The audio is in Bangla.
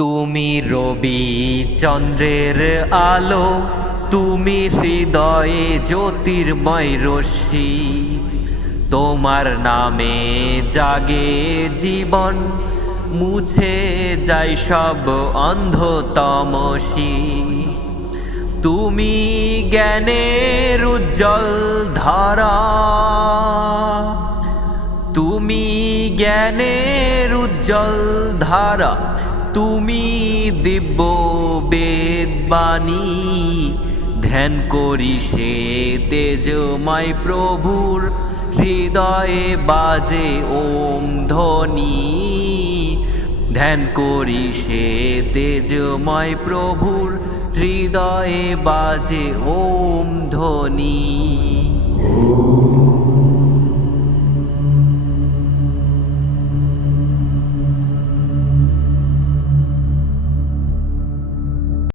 তুমি রবি চন্দ্রের আলো, তুমি হৃদয়ে জ্যোতির্ময় রশ্মি। তোমার নামে জাগে জীবন, মুছে যায় সব অন্ধতমসি। তুমি জ্ঞানের উজ্জ্বল ধারা, তুমি জ্ঞানের উজ্জ্বল ধারা, তুমি দিব্য বেদবাণী। ধ্যান করি সে তেজময় প্রভুর, হৃদয়ে বাজে ওম ধ্বনি। ধ্যান করি সে তেজময় প্রভুর, হৃদয়ে বাজে ওম ধ্বনি।